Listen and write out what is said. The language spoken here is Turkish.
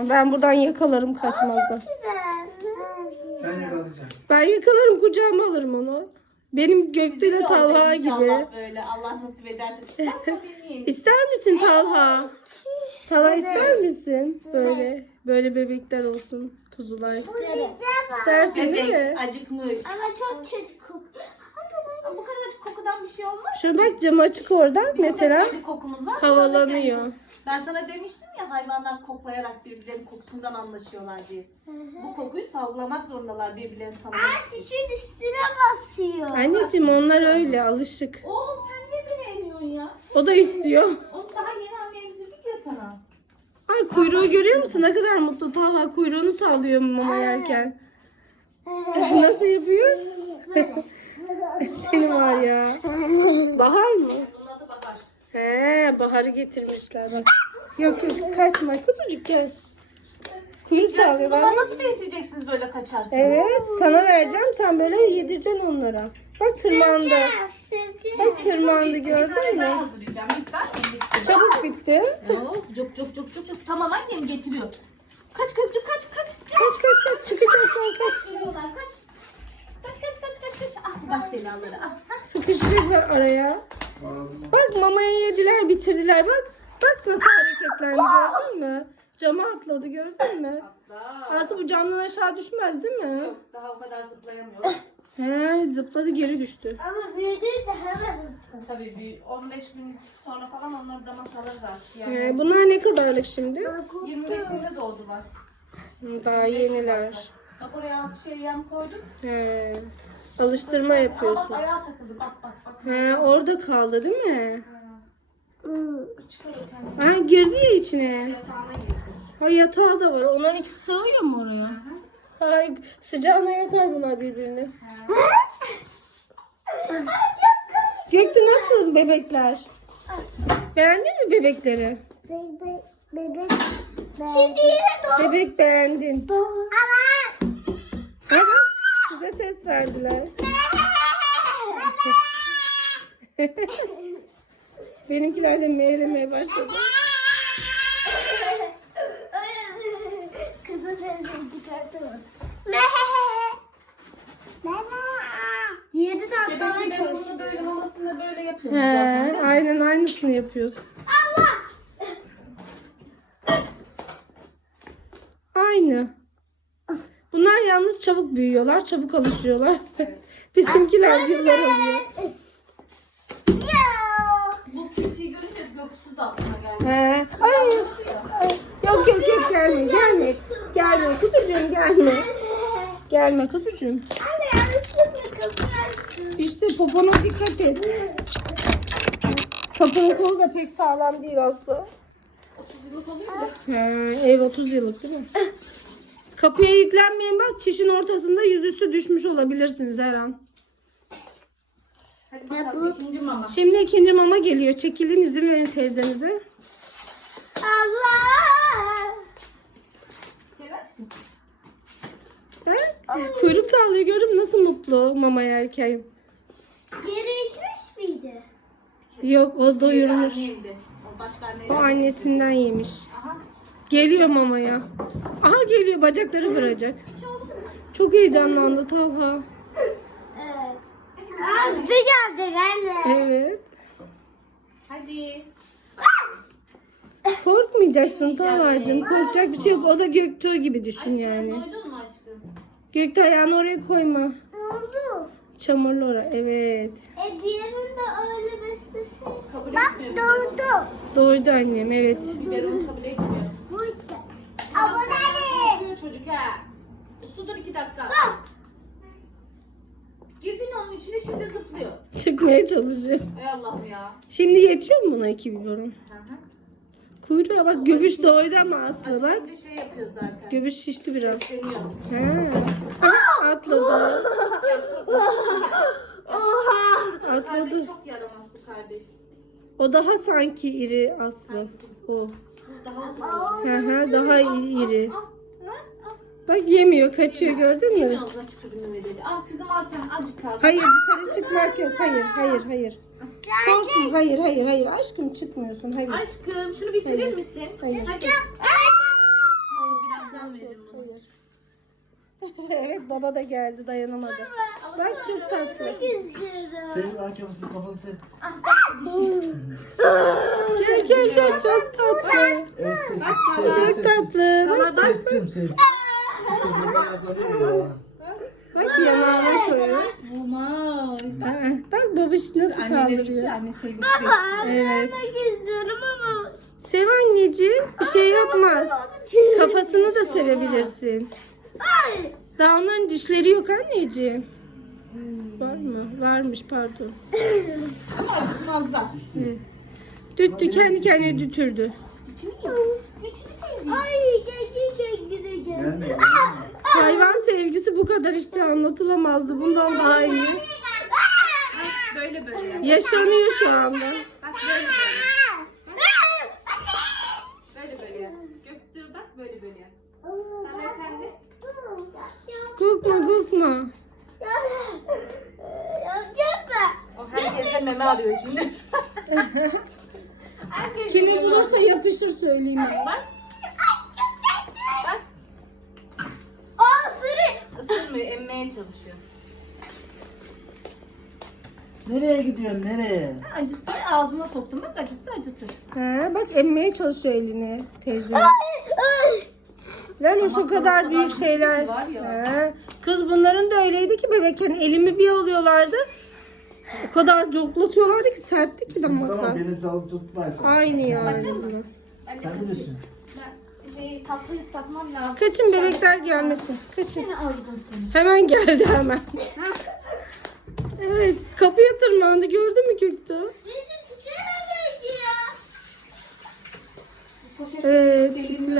Tamam ben buradan yakalarım kaçmazda. Sen yakalayacaksın. Ben yakalarım kucağıma alırım onu. Benim de Talha gibi. inşallah böyle Allah nasip ederse. Ben samimiyim. İster misin Talha? Talha ister misin? Böyle böyle bebekler olsun kuzular. İstersin değil mi? Bebek acıkmış. Ama çok kötü kokuyor. Ama bu kadar kokudan bir şey olmaz. Şöyle bak camı açık orada. Bizim de Mesela kendi kokumuz var. havalanıyor. bunların da kendi kokusu. Ben sana demiştim ya hayvanlar koklayarak birbirlerinin kokusundan anlaşıyorlar diye. Bu kokuyu salgılamak zorundalar birbirlerini tanımak için. Çiçeğin üstüne basıyor. anneciğim onlar öyle alışık. Oğlum sen niye beni emiyorsun ya? O da istiyor. Onu daha yeni anne emzirdik ya sana. Ay kuyruğu görüyor musun? Ne kadar mutlu Talha kuyruğunu sallıyor mama yerken. Nasıl yapıyor? Seni var ya. Bahar mı? Bunun adı Bahar. He, Bahar'ı getirmişler bak. Yok yok kaçma kuzucuk gel. Kuyruk Ya siz sallıyor bunları bak. nasıl besleyeceksiniz böyle kaçarsanız? Evet sana vereceğim sen böyle yedireceksin onlara. Bak tırmandı. Bak tırmandı gördün mü? hazırlayacağım. Lütfen. Lütfen. Çabuk bitti. Yok, Cuk cuk cuk cuk cuk. Tamam annem getiriyor. Kaç köklü kaç kaç. Kaç kaç kaç çıkacaklar kaç. Geliyorlar kaç. Kaç kaç kaç kaç kaç. Ah baş belaları ah. Sıkışacaklar araya. Bak mamayı yediler bitirdiler bak. Bak nasıl hareketlendi gördün mü? Cama atladı gördün mü? Aslında bu camdan aşağı düşmez değil mi? Yok daha o kadar zıplayamıyor. He zıpladı geri düştü. Ama büyüdüğü de hemen Tabii bir 15 gün sonra falan onları dama salarız artık. Yani He, bunlar ne kadarlık şimdi? 25'inde doğdular. Daha yeniler. Bak oraya az bir şey yan koyduk. He. Alıştırma yapıyorsun. bak ayağa takıldı bak bak bak. He, orada kaldı değil mi? Çıkar o kendini. Ha girdi ya içine. Ha yatağı da var. Onların ikisi sığıyor mu oraya? Ha, sıcağına yatar bunlar birbirine. Gökte nasıl bebekler? Beğendin mi bebekleri? bebek bebek. Şimdi yine doğ. Bebek beğendin. Ama Evet, size ses verdiler. Benimkiler de meylemeye başladı. Kızı sesini çıkartamaz. Yedi bunu çalışıyor. böyle mamasında böyle zaten değil mi? aynen aynısını yapıyoruz. Aynı. Bunlar yalnız çabuk büyüyorlar, çabuk alışıyorlar. Bizimkiler yıllar alıyor. Bu keçiyi görünce Göksu da aklına geldi. He. Ay, ay. Yok yok yok gelme, gelme. Gelme kutucuğum gelme. Gelme kutucuğum. Anne. İşte popona dikkat et. Kapının kolu da pek sağlam değil aslında. 30 yıllık oluyor da. He, ev 30 yıllık değil mi? Kapıya yüklenmeyin bak çişin ortasında yüzüstü düşmüş olabilirsiniz her an. Hadi bakalım ikinci mama. Şimdi ikinci mama geliyor. Çekilin izin verin teyzenize. Allah. Gel aşkım. He? Kuyruk sallıyor gördün mü nasıl mutlu mama yerken. Yere içmiş miydi? Yok o doyurmuş. Anneydi. O başka anneyle. O annesinden yemiş. Aha. Geliyor mamaya. Aha geliyor bacakları kıracak. Çok heyecanlandı Talha. Evet. Aa, bize gelecek anne. Evet. Hadi. Korkmayacaksın Talha'cığım. Korkacak bir şey yok. O da Göktuğ gibi düşün Aşkım yani. doydun mu aşkım? Göktuğ ayağını oraya koyma. Ne oldu? Çamurlu ora. Evet. E diğerini de öyle beslesene. Kabul Bak etmiyor. doğdu. Doydu annem evet. Biberonu kabul etmiyor. Nereye? yapıyor çocuk ha. Usudur iki dakika. Girdin onun içine şimdi zıplıyor. Çıkmaya çalışıyor. Ey Allah'ım ya. Şimdi yetiyor mu buna iki biberon? Hı hı. Kuyruğa bak göbüş doydu ama Aslı bak. Acıkınca şey yapıyor zaten. Göbüş şişti biraz. Sesleniyor. Ha. Ah, Atladı. Oha. Kardeş Atladı. çok yaramaz bu kardeş. O daha sanki iri Aslı. O. Hı hı, daha iri. Bak yemiyor, kaçıyor gördün mü? Ah kızım al sen azıcık. Hayır dışarı çıkmak yok. Hayır, hayır, hayır. Korkun, hayır, hayır, hayır. Aşkım çıkmıyorsun. Hayır. Aşkım şunu bitirir Hayır. misin? Hayır. Hadi. Birazdan veririm bunu. evet baba da geldi dayanamadı. Bak çok tatlı. Senin sev. Gel gel gel çok tatlı. Evet sev sev sev Çok tatlı. Bak, Sevdim sev. İşte benim ayaklarım ya. bak yanağına koyuyor. Aman. Bak babiş nasıl Anneleri gitti kaldırıyor. anne sevgisi. Evet. istiyorum ama. Sev anneciğim. Bir şey yapmaz. Kafasını da sevebilirsin. Daha onların dişleri yok anneciğim. Var mı? Varmış pardon. Ama acıkmaz da. Evet. Düttü kendi kendine dütürdü. Ay kendi kendine. Hayvan sevgisi bu kadar işte anlatılamazdı. Bundan daha iyi. Böyle böyle. Yaşanıyor şu anda. Bak böyle böyle. Böyle böyle. Göktü bak böyle böyle. Sen de sen de. Gukma gukma. Yapacağım da. O meme arıyor şimdi. Herkes Kimi bulursa yapışır söyleyeyim. Bak. Bak. Aa sürü. Isırmıyor, emmeye çalışıyor. Nereye gidiyorsun nereye? Acısı ağzına soktum. Bak acısı acıtır. Ha, bak emmeye çalışıyor elini teyze. Ay. Lan o Ama şu kadar kadar büyük güçlü şeyler. var ya. Ha, Kız bunların da öyleydi ki bebekken elimi bir alıyorlardı. O kadar coklatıyorlardı ki sertti ki Tamam damaklar. beni salıp tutmayasın. Aynı yani. Mısın? Sen bilirsin. Şey tatlı ıslatmam lazım. Kaçın bebekler gelmesin. Kaçın. Seni. Hemen geldi hemen. evet kapıya tırmandı gördün mü. Poşet Evet delirmiş